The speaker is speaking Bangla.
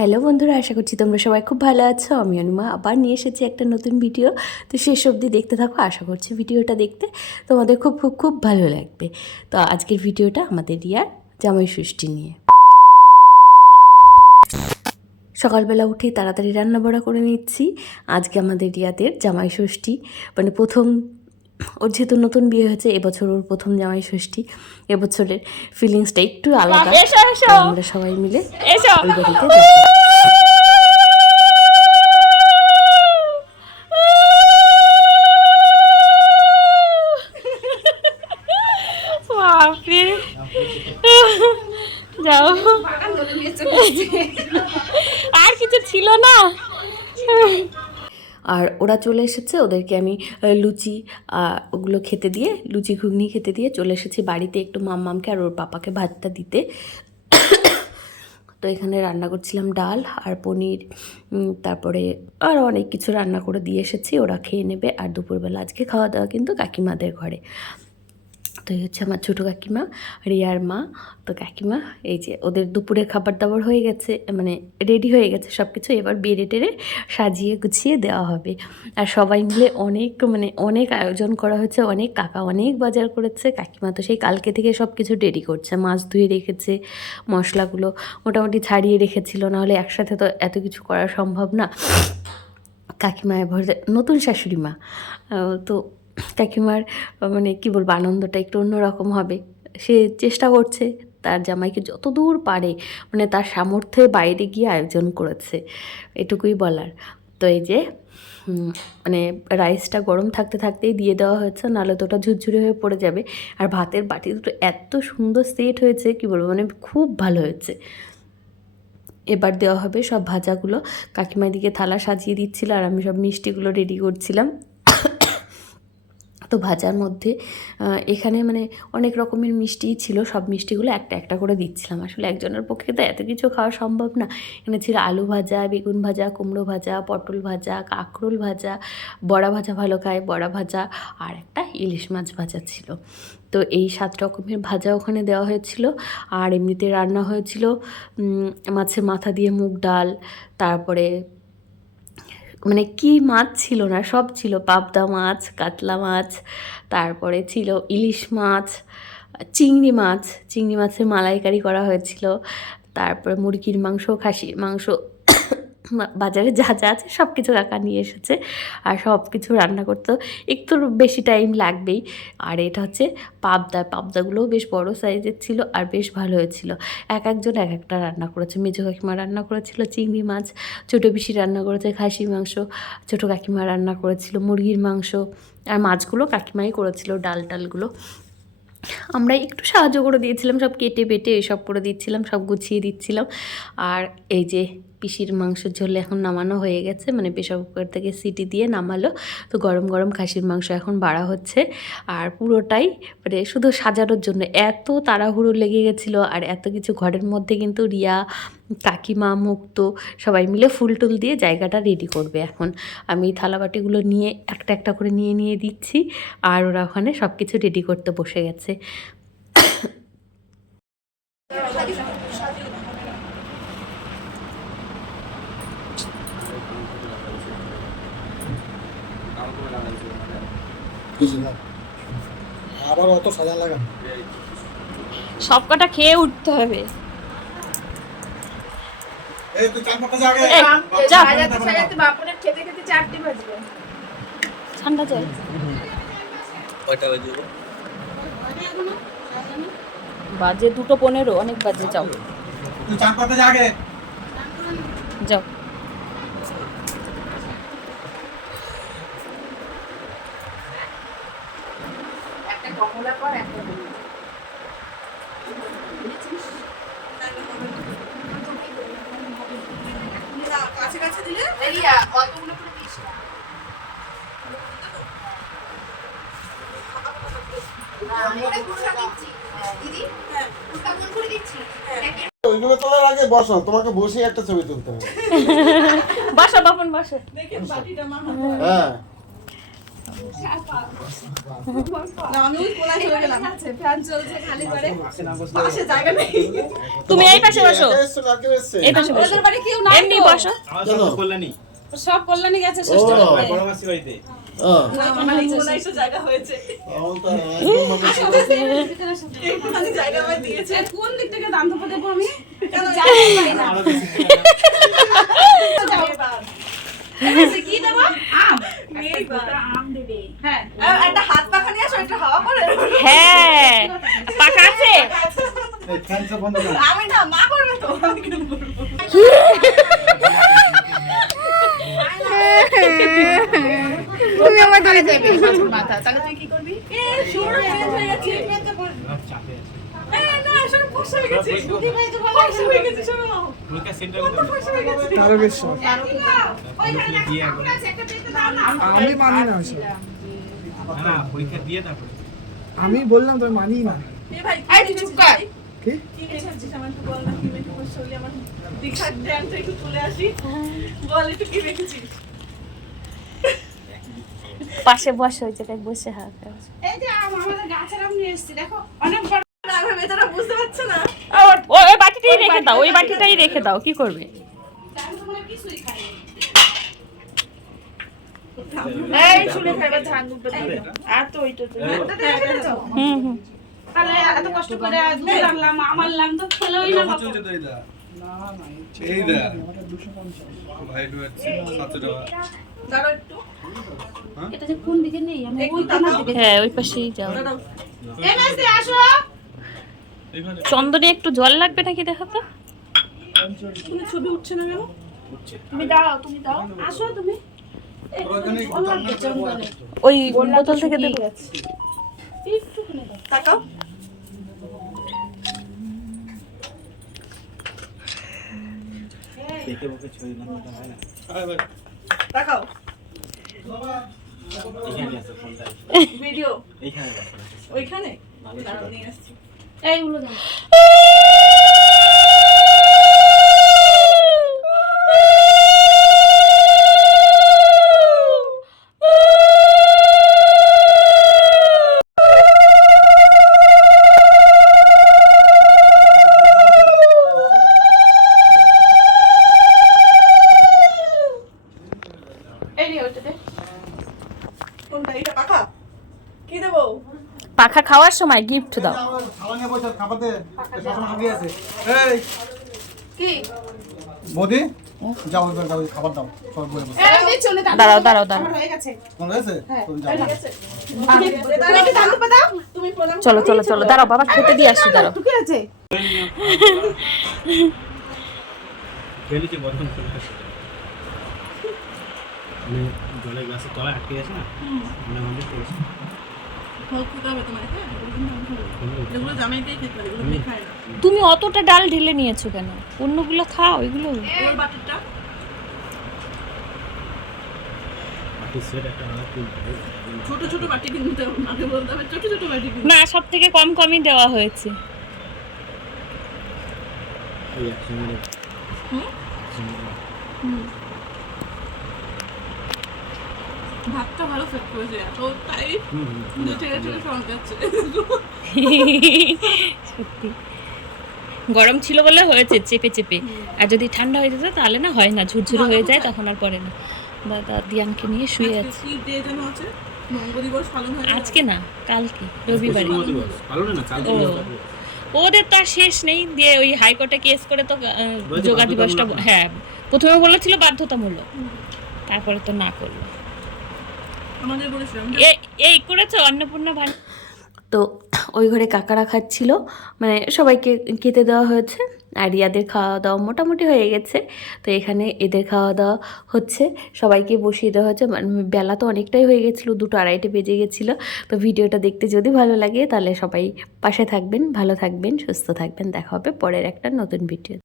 হ্যালো বন্ধুরা, আশা করছি তোমরা সবাই খুব ভালো আছো। আমি অনুমা আবার নিয়ে এসেছি একটা নতুন ভিডিও। তো শেষ অবধি দেখতে থাকো, আশা করছি ভিডিওটা দেখতে তোমাদের খুব খুব খুব ভালো লাগবে। তো আজকের ভিডিওটা আমাদের রিয়ার জামাই ষষ্ঠী নিয়ে। সকালবেলা উঠেই তাড়াতাড়ি রান্না বাড়া করে নিচ্ছি। আজকে আমাদের রিয়াদের জামাই ষষ্ঠী, মানে প্রথম, ওর যেহেতু নতুন বিয়ে হয়েছে, এবছর ওর প্রথম জামাই ষষ্ঠী। এবছরের ফিলিংসটা একটু আলাদা। আমরা সবাই মিলে ওই বাড়িতে যাবো। যাও, আর কিছু ছিল না। আর ওরা চলে এসেছে, ওদেরকে আমি লুচি ওগুলো খেতে দিয়ে, লুচি ঘুগনি খেতে দিয়ে চলে এসেছি বাড়িতে একটু মাম্মামকে আর ওর পাপাকে ভাতটা দিতে। তো এখানে রান্না করছিলাম ডাল আর পনির, তারপরে আরও অনেক কিছু রান্না করে দিয়ে এসেছি, ওরা খেয়ে নেবে। আর দুপুরবেলা আজকে খাওয়া দাওয়া কিন্তু কাকিমাদের ঘরে। তো এই হচ্ছে আমার ছোটো কাকিমা, রিয়ার মা। তো কাকিমা এই যে ওদের দুপুরের খাবার দাবার হয়ে গেছে, মানে রেডি হয়ে গেছে সব কিছু। এবার বেড়ে টেড়ে সাজিয়ে গুছিয়ে দেওয়া হবে। আর সবাই মিলে অনেক আয়োজন করা হয়েছে, অনেক কাকা অনেক বাজার করেছে। কাকিমা তো সেই কালকে থেকে সব কিছু রেডি করছে, মাছ ধুয়ে রেখেছে, মশলাগুলো মোটামুটি ছাড়িয়ে রেখেছিল, নাহলে একসাথে তো এত কিছু করা সম্ভব না। কাকিমা এবার নতুন শাশুড়ি মা, তো কাকিমার মানে কী বলবো, আনন্দটা একটু অন্যরকম হবে। সে চেষ্টা করছে তার জামাইকে যতদূর পারে, মানে তার সামর্থ্যের বাইরে গিয়ে আয়োজন করেছে, এটুকুই বলার। তো এই যে মানে রাইসটা গরম থাকতে থাকতেই দিয়ে দেওয়া হয়েছে, নাহলে তো ওটা ঝুরঝুরে হয়ে পড়ে যাবে। আর ভাতের বাটি দুটো এত সুন্দর সেট হয়েছে, কী বলবো, মানে খুব ভালো হয়েছে। এবার দেওয়া হবে সব ভাজাগুলো। কাকিমা দিকে থালা সাজিয়ে দিচ্ছিল আর আমি সব মিষ্টিগুলো রেডি করছিলাম। তো ভাজার মধ্যে এখানে মানে অনেক রকমের মিষ্টিই ছিল, সব মিষ্টিগুলো একটা একটা করে দিচ্ছিলাম। আসলে একজনের পক্ষে তো এত কিছু খাওয়া সম্ভব না। এখানে ছিল আলু ভাজা, বেগুন ভাজা, কুমড়ো ভাজা, পটল ভাজা, কাঁকরোল ভাজা, বড়া ভাজা ভালো খায়, বড়া ভাজা, আর একটা ইলিশ মাছ ভাজা ছিল। তো এই 7 রকমের ভাজা ওখানে দেওয়া হয়েছিল। আর এমনিতে রান্না হয়েছিল মাছের মাথা দিয়ে মুগ ডাল, তারপরে মানে কি মাছ ছিল না, সব ছিল, পাবদা মাছ, কাতলা মাছ, তারপরে ছিল ইলিশ মাছ, চিংড়ি মাছের মালাইকারি করা হয়েছিল, তারপরে মুরগির মাংস, খাসির মাংস, বাজারে যা যা আছে সব কিছু কাকা নিয়ে এসেছে। আর সব কিছু রান্না করতে একটু বেশি টাইম লাগবেই। আর এটা হচ্ছে পাবদাগুলোও বেশ বড় সাইজের ছিল আর বেশ ভালো হয়েছিল। একজন এক একটা রান্না করেছে। মেজো কাকিমা রান্না করেছিল চিংড়ি মাছ, ছোটো পিসি রান্না করেছে খাসির মাংস, ছোটো কাকিমা রান্না করেছিল মুরগির মাংস, আর মাছগুলো কাকিমাই করেছিল, ডালগুলো আমরা একটু সাহায্য করে দিয়েছিলাম, সব কেটে বেটে এসব করে দিচ্ছিলাম, সব গুছিয়ে দিচ্ছিলাম। আর এই যে পিসির মাংসের ঝোল এখন নামানো হয়ে গেছে, মানে প্রেসার কুকার থেকে সিটি দিয়ে নামালো। তো গরম গরম খাসির মাংস এখন বাড়া হচ্ছে। আর পুরোটাই মানে শুধু সাজানোর জন্য এত তাড়াহুড়ো লেগে গেছিলো। আর এত কিছু ঘরের মধ্যে কিন্তু রিয়া, কাকিমা, মুক্ত সবাই মিলে ফুল টুল দিয়ে জায়গাটা রেডি করবে। এখন আমি থালাবাটিগুলো নিয়ে একটা একটা করে নিয়ে দিচ্ছি, আর ওরা ওখানে সব কিছু রেডি করতে বসে গেছে। আবার অত সাজা লাগান, সব কটা খেয়ে উঠতে হবে। এই তুই চান করতে যা আগে, সাজাতে বাপনের খেতে খেতে 4টা বাজবে। ঠান্ডা যায় কয়টা বাজে? বাজে 2:15, অনেক বাজে। যাও তুই চান করতে যা আগে, যাও। একটা কমলা কর, একটা কাছে কাছে দিলে রিয়া অতগুলো করে দিস না। ওইগুলো তোলার আগে বসো, তোমাকে বসে একটা ছবি তুলতে হবে। বাসা বাপন বাসা, হ্যাঁ না আমি ওই কোনায় চলে গেলাম ফ্যান চলছে খালি করে পাশে জায়গা নেই তুমি এই পাশে বসো, একা এসছো না কেউ এসছে? এই পাশে বসো, ওদের বাড়ি কেউ নাই এমনি বসো। কেন? সব কল্যাণী গেছে ষষ্ঠ ও। করতে ও, না মানে কোনায় এসে জায়গা হয়েছে আমলটা একদম মানে একটুখানি জায়গা আমায় দিয়েছে কোন দিক থেকে দান ধোপা দেবো আমি কেন কি দেবো আম দেবে হ্যাঁ একটা হাত পাখা নিয়ে আসো একটা হাওয়া করে হ্যাঁ, পাকা আছে। ফ্যানটা বন্ধ করো। আমি না মা করবে তো আমি কেন করবো তুমি আমার ধরে যাবে মাথা, তাহলে তুই কি করবি? এ শুরু হয়ে গেছে না শুরু ফসে হয়ে গেছে ফসে হয়ে গেছে শুরু ফসে হয়ে গেছে তারও বেশ শখ। আমি মানি না ওসব। আমি বললাম তোর মানি না। এ ভাই এই তুই চুপ কর। কি? কি রেখেছিস আমার একটু বল না কি মেকআপ করছিস আমার দীক্ষার ড্যান্স একটু চলে আসি বল একটু কি রেখেছিস পাশে বসো, ওই জায়গায় বসে হাত। এই যে আমাদের গাছের আম নিয়ে এসেছি, দেখো অনেক বড়। রাঘব বেচারা বুঝতে পারছে না ওই বাটিটাই রেখে দাও, ওই বাটিটাই রেখে দাও, কি করবে? আমি তো মনে হয় কিছুই খাইনি। এই এই শুনে খাইবা ধান দুটো দিবে। আর তো ওইটা তো ওটা দিয়ে রেখে দিছো? হুম হুম। তাহলে এত কষ্ট করে দুধ আনলাম, আম আনলাম তো খেলোই না বাবা। দাঁড়াও একটু এটা যে কোন দিকে নেই আমি একটু ওই কোনার তাকাও। দিকে। হ্যাঁ, ওই পাশেই যাও। দাঁড়াও এই মেসে আসো। চন্দনে একটু জল লাগবে নাকি দেখো তো। কোনো ছবি উঠছে না কেন তুমি দাও, তুমি দাও। আসো তুমি। ওই বোতল থেকে দেবো। একটুখানি দাও। তাকাও তাকাও ভিডিও ওইখানে দাঁড়াও নিয়ে আসছি এইগুলো দাও। এই রে ওইটা দে। কোনটা এটা পাখা কি দেবো পাখা খাওয়ার সময় গিফট দাও। আমার খাওয়া নিয়ে বসে খাবার দে। সবসময় হাঁপিয়ে আছে। এই কি? বৌদি যাও যাও খাবার দাও সব বলে বসে। এই যে চলে দাও। দাঁড়াও, দাঁড়াও, দাঁড়াও। আমার হয়ে গেছে। মনে হয়েছে? তুমি যাও। ঠিক আছে তুমি একটু দাম তো দাও। তুমি প্রণাম চলো চলো চলো, দাঁড়াও বাবা, খেতে দিয়ে আসছি, দাঁড়াও। ঢুকে আছে। জলের গ্লাসের তলায় আটকে গেছে না ফল খেতে হবে তোমার হ্যাঁ এগুলো জামাইকেই খেতে হবে এগুলো মেয়ে খায় না তুমি অতটা ডাল ঢেলে নিয়েছো কেন? অন্যগুলো খাও, এগুলো। ওর বাটিটা মাটির সেট একটা আলাদা কিনতে হবে। ছোট ছোট বাটি কিনতে হবে মাকে বলতে হবে ছোট ছোট বাটি কিনতে না, সব থেকে কম কমই দেওয়া হয়েছে। এই একসঙ্গে ভাতটা ভালো সেট করেছে এত তাই ঠেলে ঠেলে সঙ্গ যাচ্ছে সত্যি গরম ছিল বলে হয়েছে চেপে চেপে, আর যদি ঠান্ডা হয়ে যেত তাহলে না হয় না, ঝুরঝুরে হয়ে যায়, তখন আর পরে না। দাদা দিয়ানকে নিয়ে শুয়ে আছে। কি ডে যেন আছে বঙ্গ দিবস পালন হয় আজকে না, কালকে রবিবারে। ভালো না কাল ও, ওদের তো আর শেষ নেই, দিয়ে ওই হাইকোর্টে কেস করে তো যোগা দিবসটা, হ্যাঁ প্রথমে বলেছিল বাধ্যতামূলক, তারপরে তো না করলো। আমাদের বলেছিলাম এই করেছো অন্নপূর্ণা ভান। তো ওই ঘরে কাকারা খাচ্ছিল, মানে সবাইকে খেতে দেওয়া হয়েছে, আর ইয়াদের খাওয়া দাওয়া মোটামুটি হয়ে গেছে। তো এখানে এদের খাওয়া দাওয়া হচ্ছে, সবাইকে বসিয়ে দেওয়া হচ্ছে। মানে বেলা তো অনেকটাই হয়ে গেছিলো, 2টো 2:30 বেজে গেছিলো। তো ভিডিওটা দেখতে যদি ভালো লাগে তাহলে সবাই পাশে থাকবেন, ভালো থাকবেন, সুস্থ থাকবেন। দেখা হবে পরের একটা নতুন ভিডিও।